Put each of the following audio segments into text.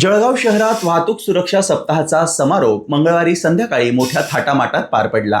जळगाव शहरात वाहतूक सुरक्षा सप्ताहाचा समारोप मंगळवारी संध्याकाळी मोठ्या थाटामाटात पार पडला.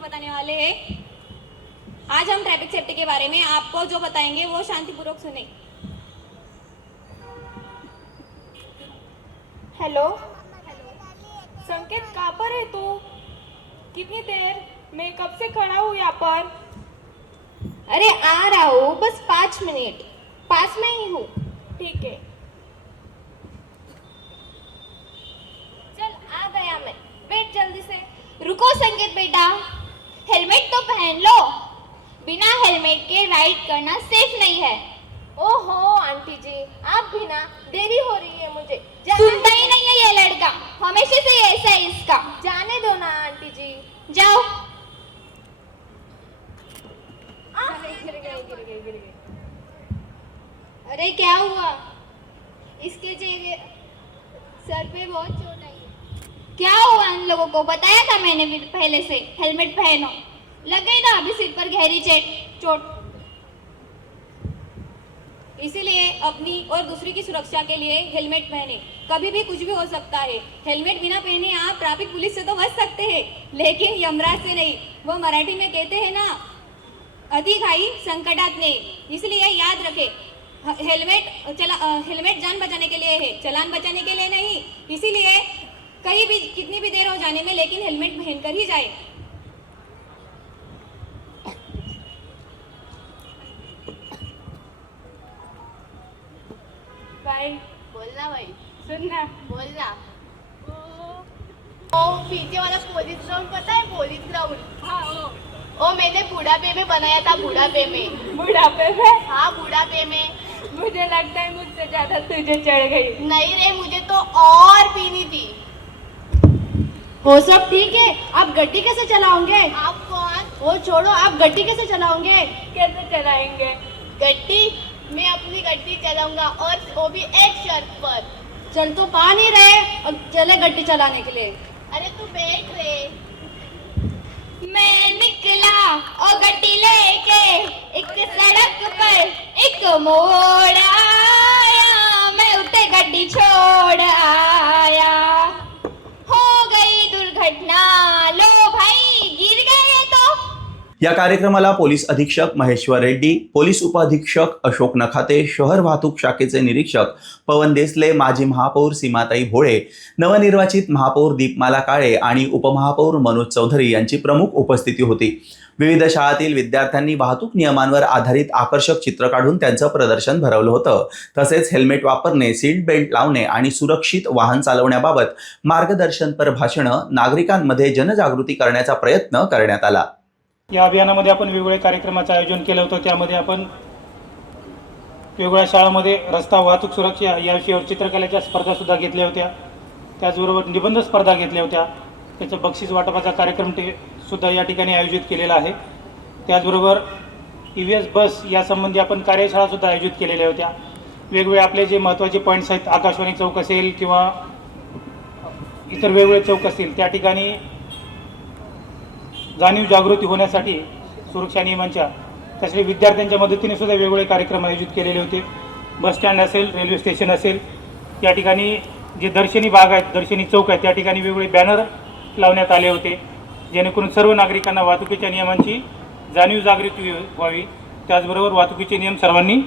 जो बताने वाले हैं। आज हम ट्रैफ़िक सेफ्टी के बारे में आपको जो बताएँगे वो शांतिपूर्वक सुने। हेलो संकेत कहाँ पर है तू? कितनी देर? मैं कब से खड़ा हूँ यहाँ पर? अरे आ रहा हूँ बस पाँच मिनट। पास में ही हूँ। ठीक है। चल आ गया मैं। बैठ जल्दी से। रुको संकेत बेटा। हेलमेट तो पहन लो। बिना हेलमेट के राइड करना सेफ़ नहीं है। ओहो आंटी जी आप भी ना देरी हो रही है मुझे। सुनता ही नहीं है ये लड़का। हमेशा से ऐसा है इसका। जाने दो ना आंटी जी। जाओ। अरे क्या हुआ? इसके चेहरे सर पे बहुत चोट क्या हुआ इन लोगों को? बताया था मैंने पहले से, हेलमेट पहनो। लग गई ना अभी सिर पर गहरी चेट, चोट। इसीलिए अपनी और दूसरी की सुरक्षा के लिए हेलमेट पहने। कभी भी कुछ भी हो सकता है। हेलमेट बिना पहने आप ट्रैफ़िक पुलिस से तो बच सकते हैं, लेकिन यमराज से नहीं। वो मराठी में कहते हैं ना, अधिक आई संकटात नहीं इसलिए याद रखे, हेलमेट चला, हेलमेट जान बचाने के लिए है, चलान बचाने के लिए नहीं। इसीलिए कहीं भी कितनी भी देर हो जाने में लेकिन हेलमेट पहनकर ही जाए। भाई बोलना भाई। सुन ना। बोलना ओ पीछे वाला पुलिस ग्राउंड पता है? पुलिस ग्राउंड हाँ ओ। ओ मैंने बुढ़ापे में बनाया था बुढ़ापे में। बुढ़ापे में? हाँ बुढ़ापे में। मुझे लगता है मुझसे ज़्यादा तुझे चढ़ गई। नहीं रे मुझे तो और पीनी थी। वो सब ठीक है? आप गड्डी कैसे चलाओगे? आप कौन? वो छोड़ो आप गड्डी कैसे चलाओगे? कैसे चलाएँगे? गड्डी मैं अपनी गड्डी चलाऊँगा और वो भी एक शर्त पर। चल तो पा नहीं रहे अब चले गड्डी चलाने के लिए। अरे तू बैठ रे। मैं निकला और गड्डी लेके एक सड़क पर एक मोड़ आया। मैं उठे गड्डी छोड़ या कार्यक्रमाला पोलीस अधीक्षक महेश्वर रेड्डी पोलीस उपअधीक्षक अशोक नखाते शहर वाहतूक शाखेचे निरीक्षक पवन देसले माजी महापौर सीमाताई भोळे नवनिर्वाचित महापौर दीपमाला काळे आणि उपमहापौर मनोज चौधरी यांची प्रमुख उपस्थिती होती. विविध शाळातील विद्यार्थ्यांनी वाहतूक नियमांवर आधारित आकर्षक चित्र काढून त्यांचं प्रदर्शन भरवलं होतं. तसेच हेल्मेट वापरणे सीट बेल्ट लावणे आणि सुरक्षित वाहन चालवण्याबाबत मार्गदर्शनपर भाषणं नागरिकांमध्ये जनजागृती करण्याचा प्रयत्न करण्यात आला. या अभियानामध्ये आपण वेगवेगळ्या कार्यक्रमाचं आयोजन केलं होतं. त्यामध्ये आपण वेगवेगळ्या शाळांमध्ये रस्ता वाहतूक सुरक्षा या विषयावर चित्रकलेच्या स्पर्धासुद्धा घेतल्या होत्या. त्याचबरोबर निबंध स्पर्धा घेतल्या होत्या. त्याचं बक्षीस वाटपाचा कार्यक्रम ते सुद्धा या ठिकाणी आयोजित केलेला आहे. त्याचबरोबर ई व्ही एस बस यासंबंधी आपण कार्यशाळासुद्धा आयोजित केलेल्या होत्या. वेगवेगळे आपले जे महत्त्वाचे पॉईंट्स आहेत आकाशवाणी चौक असेल किंवा इतर वेगवेगळे चौक असतील त्या ठिकाणी जाणीव जागृती होण्यासाठी सुरक्षा नियमांच्या तसेच विद्यार्थ्यांच्या मदतीने सुद्धा वेगवेगळे कार्यक्रम आयोजित केलेले होते. बस स्टँड असेल रेल्वे स्टेशन असेल या ठिकाणी जे दर्शनी भाग आहेत दर्शनी चौक आहेत त्या ठिकाणी वेगवेगळे बॅनर लावण्यात आले होते. जेणेकरून सर्व नागरिकांना वाहतुकीच्या नियमांची जाणीव जागृती व्हावी. त्याचबरोबर वाहतुकीचे नियम सर्वांनी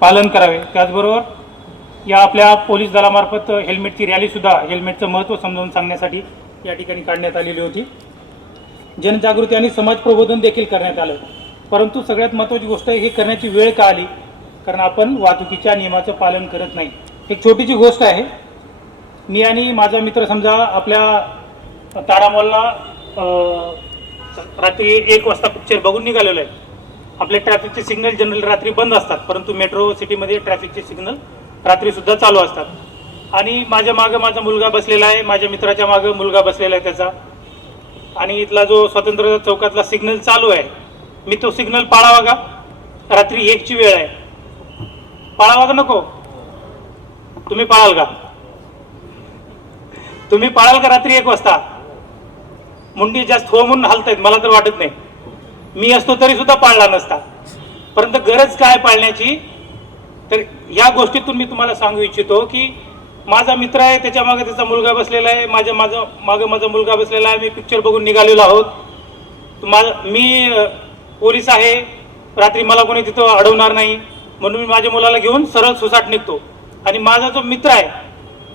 पालन करावे. त्याचबरोबर या आपल्या पोलीस दलामार्फत हेल्मेटची रॅलीसुद्धा हेल्मेटचं महत्त्व समजावून सांगण्यासाठी या ठिकाणी काढण्यात आलेली होती. जनजागृती आणि समाज प्रबोधन देखील करण्यात आलं. परंतु सगळ्यात महत्त्वाची गोष्ट हे करण्याची वेळ का आली? कारण आपण वाहतुकीच्या नियमाचं पालन करत नाही. एक छोटीशी गोष्ट आहे. मी आणि माझा मित्र समजा आपल्या तारामॉलला रात्री एक वाजता पिक्चर बघून निघालेलो आहे. आपले ट्रॅफिकचे सिग्नल जनरल रात्री बंद असतात परंतु मेट्रो सिटीमध्ये ट्रॅफिकचे सिग्नल रात्रीसुद्धा चालू असतात. आणि माझ्या मागं माझा मुलगा बसलेला आहे माझ्या मित्राच्या मागं मुलगा बसलेला आहे त्याचा. आणि इथला जो स्वतंत्र चौकातला सिग्नल चालू आहे मी तो सिग्नल पाळावा का? रात्री एकची वेळ आहे. पाळावा का नको? तुम्ही पाळाल का? तुम्ही पाळाल का रात्री एक वाजता? मुंडी जास्त हो म्हणून हलतायत मला तर वाटत नाही. मी असतो तरी सुद्धा पाळला नसता. परंतु गरज काय पाळण्याची? तर या गोष्टीतून मी तुम्हाला सांगू इच्छितो की माझा मित्र आहे त्याच्यामागे त्याचा मुलगा बसलेला आहे. माझ्या माझा मागे माझा मुलगा बसलेला आहे. मी पिक्चर बघून निघालेलो आहोत. तुम्हाला मी पोलीस आहे. रात्री मला कोणी तिथं अडवणार नाही. म्हणून मी माझ्या मुलाला घेऊन सरळ सुसाट निघतो. आणि माझा जो मित्र आहे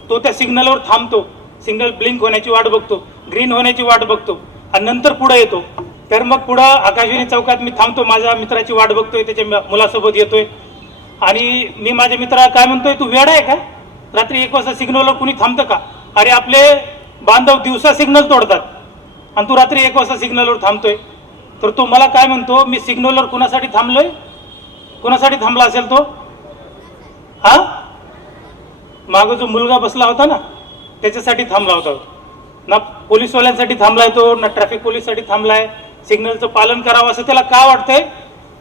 तो त्या सिग्नलवर थांबतो. सिग्नल ब्लिंक होण्याची वाट बघतो. ग्रीन होण्याची वाट बघतो. आणि नंतर पुढं येतो. तर मग पुढं आकाशवाणी चौकात मी थांबतो. माझ्या मित्राची वाट बघतोय. त्याच्या मुलासोबत येतोय. आणि मी माझ्या मित्राला काय म्हणतोय तू वेड आहे का? रात्री एक वाजता सिग्नलवर कुणी थांबतं का? अरे आपले बांधव दिवसा सिग्नल तोडतात. आणि तू रात्री एक वाजता सिग्नलवर थांबतोय. तर तो मला काय म्हणतो? मी सिग्नलवर कुणासाठी थांबलोय? कुणासाठी थांबला असेल तो? हा? मागं जो मुलगा बसला होता ना त्याच्यासाठी थांबला होता. ना पोलीसवाल्यांसाठी थांबलाय तो ना ट्रॅफिक पोलीससाठी थांबलाय. सिग्नलचं पालन करावं असं त्याला का वाटतंय?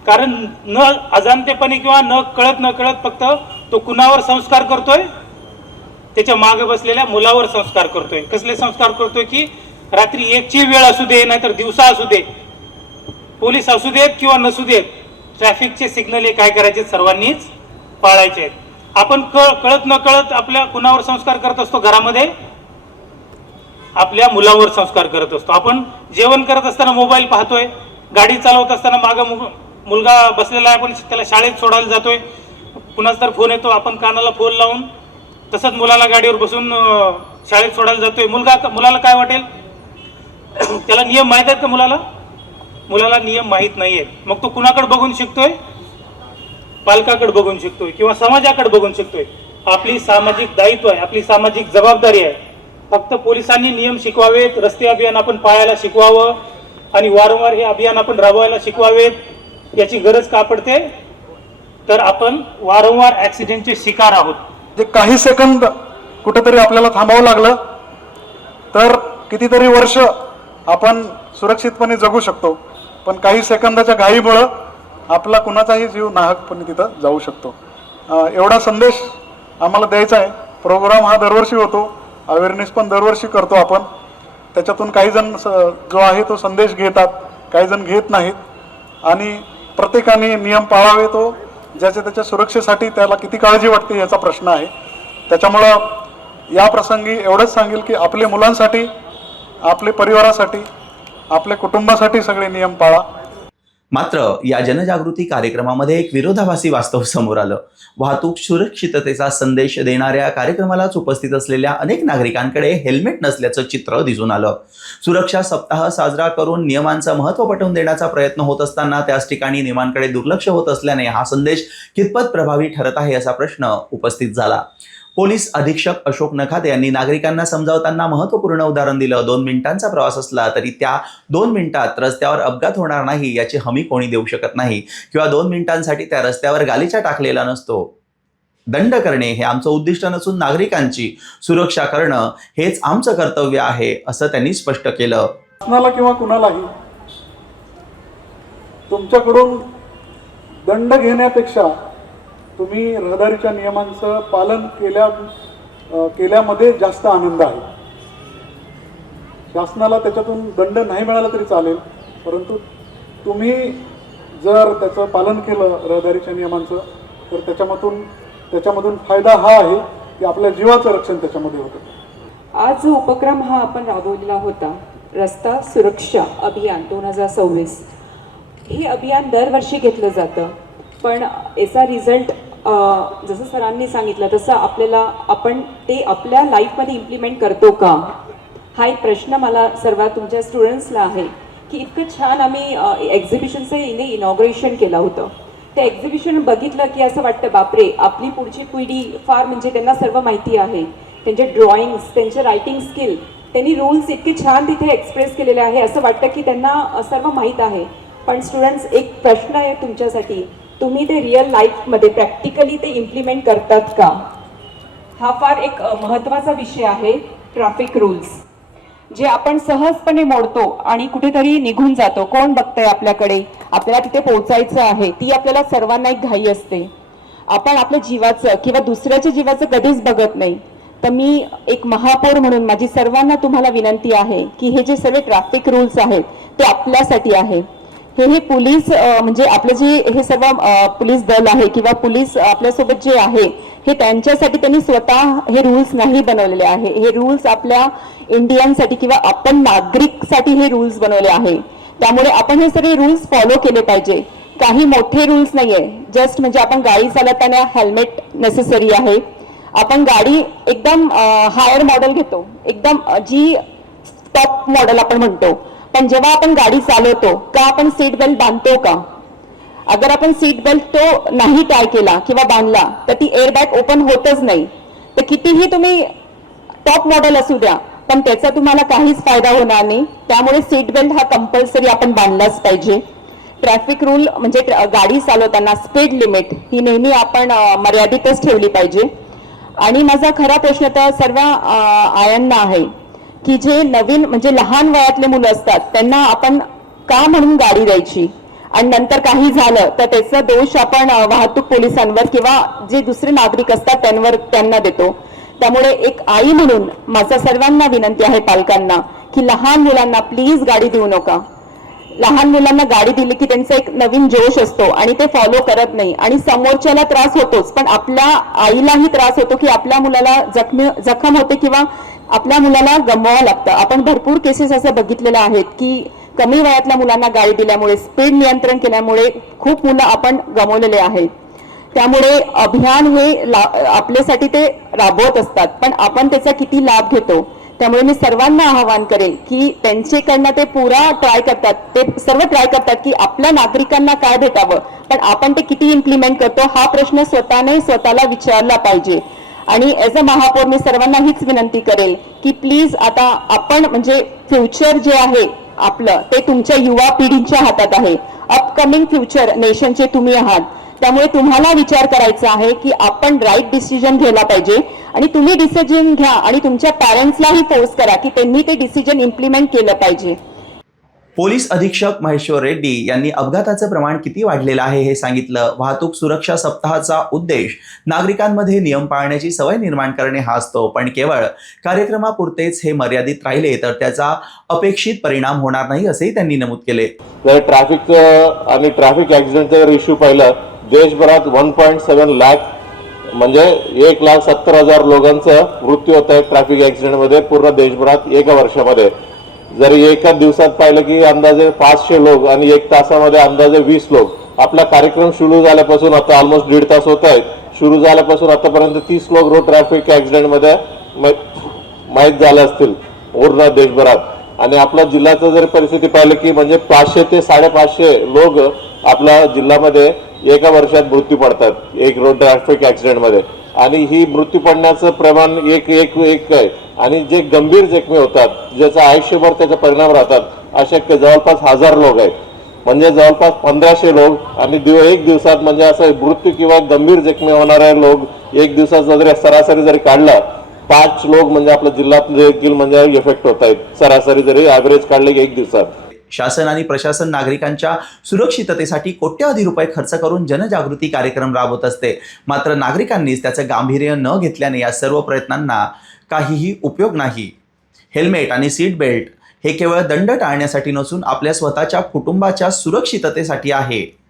कारण न अजाणतेपणे किंवा न कळत न कळत फक्त तो कुणावर संस्कार करतोय? त्याच्यामागे बसलेल्या मुलावर संस्कार करतोय. कसले संस्कार करतोय की रात्री एकची वेळ असू दे नाहीतर दिवसा असू दे. पोलीस असू देत किंवा नसू देत ट्रॅफिकचे सिग्नल हे काय करायचे सर्वांनीच पाळायचे आहेत. आपण कळ कळत न कळत आपल्या कुणावर संस्कार करत असतो घरामध्ये? आपल्या मुलावर संस्कार करत असतो. आपण जेवण करत असताना मोबाईल पाहतोय गाडी चालवत असताना मागं मुलगा बसलेला आहे आपण त्याला शाळेत सोडायला जातोय. कुणाचा तर फोन येतो आपण कानाला फोन लावून तसंच मुलाला गाडीवर बसून शाळेत सोडायला जातोय. मुलगा मुलाला काय वाटेल? त्याला नियम माहीत आहेत का मुलाला? मुलाला नियम माहीत नाही आहेत मग तो कुणाकडे बघून शिकतोय? पालकाकडे बघून शिकतोय किंवा समाजाकडे बघून शिकतोय. आपली सामाजिक दायित्व आहे आपली सामाजिक जबाबदारी आहे. फक्त पोलिसांनी नियम शिकवावेत रस्ते अभियान आपण पाळायला शिकवावं आणि वारंवार हे अभियान आपण राबवायला शिकवावेत याची गरज का पडते? तर आपण वारंवार ऍक्सिडेंटचे शिकार आहोत. जे काही सेकंद कुठंतरी आपल्याला थांबावं लागलं तर कितीतरी वर्ष आपण सुरक्षितपणे जगू शकतो. पण काही सेकंदाच्या घाईमुळं आपला कुणाचाही जीव नाहकपणे तिथं जाऊ शकतो. एवढा संदेश आम्हाला द्यायचा आहे. प्रोग्राम हा दरवर्षी होतो. अवेअरनेस पण दरवर्षी करतो आपण. त्याच्यातून काही जण स- जो आहे तो संदेश घेतात. काही जण घेत नाहीत. आणि प्रत्येकाने नियम पाळावे तो. ज्याच्या त्याच्या सुरक्षेसाठी त्याला किती काळजी वाटते याचा प्रश्न आहे. त्याच्यामुळं या प्रसंगी एवढंच सांगेल की आपल्या मुलांसाठी आपल्या परिवारासाठी आपल्या कुटुंबासाठी सगळे नियम पाळा. मात्र या जनजागृती कार्यक्रमामध्ये एक विरोधाभासी वास्तव समोर आलं. वाहतूक सुरक्षिततेचा संदेश देणाऱ्या कार्यक्रमालाच उपस्थित असलेल्या अनेक नागरिकांकडे हेल्मेट नसल्याचं चित्र दिसून आलं. सुरक्षा सप्ताह साजरा करून नियमांचं महत्त्व पटवून देण्याचा प्रयत्न होत असताना त्याच ठिकाणी नियमांकडे दुर्लक्ष होत असल्याने हा संदेश कितपत प्रभावी ठरत आहे असा प्रश्न उपस्थित झाला. पोलीस अधीक्षक अशोक नखाते यांनी नागरिकांना समजावताना महत्त्वपूर्ण उदाहरण दिलं. दोन मिनिटांचा प्रवास असला तरी त्या दोन मिनिटात रस्त्यावर अपघात होणार नाही याची हमी कोणी देऊ शकत नाही किंवा दोन मिनिटांसाठी त्या रस्त्यावर गालीचा टाकलेला नसतो. दंड करणे हे आमचं उद्दिष्ट नसून नागरिकांची सुरक्षा करणं हेच आमचं कर्तव्य आहे असं त्यांनी स्पष्ट केलं. किंवा कुणालाही तुमच्याकडून दंड घेण्यापेक्षा तुम्ही रहदारीच्या नियमांचं पालन केल्या केल्यामध्ये जास्त आनंद आहे. शासनाला त्याच्यातून दंड नाही मिळाला तरी चालेल परंतु तुम्ही जर त्याचं पालन केलं रहदारीच्या नियमांचं तर त्याच्यामधून त्याच्यामधून फायदा हा आहे की आपल्या जीवाचं रक्षण त्याच्यामध्ये होतं. आज जो उपक्रम हा आपण राबवलेला होता रस्ता सुरक्षा अभियान दोन हजार सव्वीस हे अभियान दरवर्षी घेतलं जातं पण याचा रिझल्ट जसं सरांनी सांगितलं तसं आपल्याला आपण ते आपल्या लाईफमध्ये इम्प्लिमेंट करतो का? हा एक प्रश्न मला सर्वात तुमच्या स्टुडंट्सला आहे की इतकं छान आम्ही एक्झिबिशनचं इने इनॉग्रेशन केलं होतं. ते एक्झिबिशन बघितलं की असं वाटतं बापरे आपली पुढची पिढी फार म्हणजे त्यांना सर्व माहिती आहे. त्यांचे ड्रॉइंग्स त्यांचे रायटिंग स्किल त्यांनी रूल्स इतके छान तिथे एक्सप्रेस केलेले आहे असं वाटतं की त्यांना सर्व माहीत आहे. पण स्टुडंट्स एक प्रश्न आहे तुमच्यासाठी तुम्ही ते रिअल लाईफमध्ये प्रॅक्टिकली ते इम्प्लिमेंट करतात का? हा फार एक महत्त्वाचा विषय आहे ट्रॅफिक रूल्स जे आपण सहजपणे मोडतो आणि कुठेतरी निघून जातो. कोण बघतंय आपल्याकडे? आपल्याला तिथे पोहोचायचं आहे. ती आपल्याला सर्वांना एक घाई असते. आपण आपल्या जीवाचं किंवा दुसऱ्याच्या जीवाचं कधीच बघत नाही. तर मी एक महापौर म्हणून माझी सर्वांना तुम्हाला विनंती आहे की हे जे सर्व ट्रॅफिक रूल्स आहेत ते आपल्यासाठी आहे. हे हे पोलीस म्हणजे आपलं जे हे सर्व पोलीस दल आहे किंवा पोलीस आपल्यासोबत जे आहे हे त्यांच्यासाठी त्यांनी स्वतः हे रूल्स नाही बनवलेले आहे. हे रूल्स आपल्या इंडियनसाठी किंवा आपण नागरिकसाठी हे रूल्स बनवले आहे. त्यामुळे आपण हे सगळे रूल्स फॉलो केले पाहिजे. काही मोठे रूल्स नाहीये. जस्ट म्हणजे आपण गाडी चालवताना हेल्मेट नेसेसरी आहे. आपण गाडी एकदम हायर मॉडेल घेतो. एकदम जी टॉप मॉडेल आपण म्हणतो. पण जेव्हा आपण गाडी चालवतो का आपण सीट बेल्ट बांधतो का? अगर आपण सीट बेल्ट तो नाही ट्राय केला किंवा बांधला तर ती एअरबॅग ओपन होतच नाही. तर कितीही तुम्ही टॉप मॉडेल असू द्या पण त्याचा तुम्हाला काहीच फायदा होणार नाही. त्यामुळे सीट बेल्ट हा कंपल्सरी आपण बांधलाच पाहिजे. ट्रॅफिक रूल म्हणजे ट्र- गाडी चालवताना स्पीड लिमिट ही नेहमी आपण मर्यादितच ठेवली पाहिजे. आणि माझा खरा प्रश्न तर सर्व आयांना आहे. की जे नवीन म्हणजे लहान वयातले मुलं असतात त्यांना आपण का म्हणून गाडी द्यायची? आणि नंतर काही झालं तर त्याचा दोष आपण वाहतूक पोलिसांवर किंवा जे दुसरे नागरिक असतात त्यांवर त्यांना देतो. त्यामुळे एक आई म्हणून माझा सर्वांना विनंती आहे पालकांना की लहान मुलांना प्लीज गाडी देऊ नका. लहान मुलांना गाडी दिली की त्यांचा एक नवीन जोश असतो आणि ते फॉलो करत नाही. आणि समोरच्याला त्रास होतोच पण आपल्या आईलाही त्रास होतो की आपल्या मुलाला जखमी जखम होते किंवा आपल्या मुलाला गमवावं लागतं. आपण भरपूर केसेस असं बघितलेलं आहेत की कमी वयातल्या मुलांना गाडी दिल्यामुळे स्पीड नियंत्रण केल्यामुळे खूप मुलं आपण गमवलेले आहेत. त्यामुळे अभियान हे आपल्यासाठी ते राबवत असतात. पण आपण त्याचा किती लाभ घेतो? त्यामुळे मी सर्वांना आवाहन करेल की त्यांच्याकडनं ते पुरा ट्राय करतात. ते सर्व ट्राय करतात की आपल्या नागरिकांना काय भेटावं. पण आपण ते किती इम्प्लिमेंट करतो हा प्रश्न स्वतःने स्वतःला विचारला पाहिजे. आणि ॲज अ महापौर मी सर्वांना हीच विनंती करेल की प्लीज आता आपण म्हणजे फ्युचर जे आहे आपलं ते तुमच्या युवा पिढींच्या हातात आहे. अपकमिंग फ्युचर नेशनचे तुम्ही आहात. त्यामुळे तुम्हाला विचार करायचा आहे की आपण राईट डिसिजन घ्यायला पाहिजे. आणि तुम्ही डिसिजन घ्या आणि तुमच्या पॅरेंट्सलाही फोर्स करा की त्यांनी ते डिसिजन इम्प्लिमेंट केलं पाहिजे. पोलीस अधीक्षक महेश्वर रेड्डी यांनी अपघाताचं प्रमाण किती वाढलेलं आहे हे सांगितलं. वाहतूक सुरक्षा सप्ताहाचा उद्देश नागरिकांमध्ये नियम पाळण्याची सवय निर्माण करणे हा असतो पण केवळ कार्यक्रमापुरतेच हे मर्यादित राहिले तर त्याचा अपेक्षित परिणाम होणार नाही असेही त्यांनी नमूद केले. जर ट्रॅफिकचं आणि ट्रॅफिक ॲक्सिडेंटचं जर इश्यू पाहिलं देशभरात वन पॉईंट सेवन लाख म्हणजे एक लाख सत्तर हजार लोकांचं मृत्यू होत आहे ट्रॅफिक ॲक्सिडेंटमध्ये पूर्ण देशभरात एका वर्षामध्ये. जरी एका दिवसात पाहिलं की अंदाजे पाचशे लोक आणि एक तासामध्ये अंदाजे वीस लोक. आपला कार्यक्रम सुरू झाल्यापासून आता ऑलमोस्ट दीड तास होत आहेत सुरू झाल्यापासून आतापर्यंत तीस लोक रोड ट्रॅफिक ॲक्सिडेंटमध्ये माहीत झाले असतील पूर्ण देशभरात. आणि आपल्या जिल्ह्याचं जर परिस्थिती पाहिलं की म्हणजे पाचशे ते साडेपाचशे लोक आपल्या जिल्ह्यामध्ये एका वर्षात मृत्यू पडतात. एक रोड ट्रॅफिक ॲक्सिडेंटमध्ये आणि ही मृत्यू पडण्याचं प्रमाण एक एक एक आहे. आणि जे गंभीर जखमी होतात ज्याचा आयुष्यभर त्याचा परिणाम राहतात असे जवळपास हजार लोक आहेत. म्हणजे जवळपास पंधराशे लोक आणि दिव एक दिवसात म्हणजे असं मृत्यू किंवा गंभीर जखमी होणारे लोक एक दिवसाचा जरी सरासरी जरी काढला पाच लोक म्हणजे आपल्या जिल्ह्यात देखील म्हणजे इफेक्ट होत आहेत. सरासरी जरी ॲव्हरेज काढले एक दिवसात. शासन आणि प्रशासन नागरिकांच्या सुरक्षिततेसाठी कोट्यवधी रुपये खर्च करून जनजागृती कार्यक्रम राबवत असते. मात्र नागरिकांनीच त्याचं गांभीर्य न घेतल्याने या सर्व प्रयत्नांना काहीही उपयोग नाही. हेल्मेट आणि सीट बेल्ट हे केवळ दंड टाळण्यासाठी नसून आपल्या स्वतःच्या कुटुंबाच्या सुरक्षिततेसाठी आहे.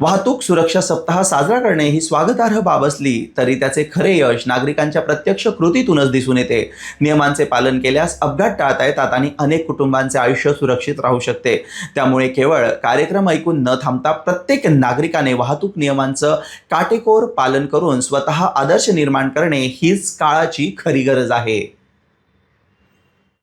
वाहतूक सुरक्षा सप्ताह साजरा करणे ही स्वागतार्ह बाब असली तरी त्याचे खरे यश नागरिकांच्या प्रत्यक्ष कृतीतूनच दिसून येते. नियमांचे पालन केल्यास अपघात टाळता येतात आणि अनेक कुटुंबांचे आयुष्य सुरक्षित राहू शकते. त्यामुळे केवळ कार्यक्रम ऐकून न थांबता प्रत्येक नागरिकाने वाहतूक नियमांचं काटेकोर पालन करून स्वतः आदर्श निर्माण करणे हीच काळाची खरी गरज आहे.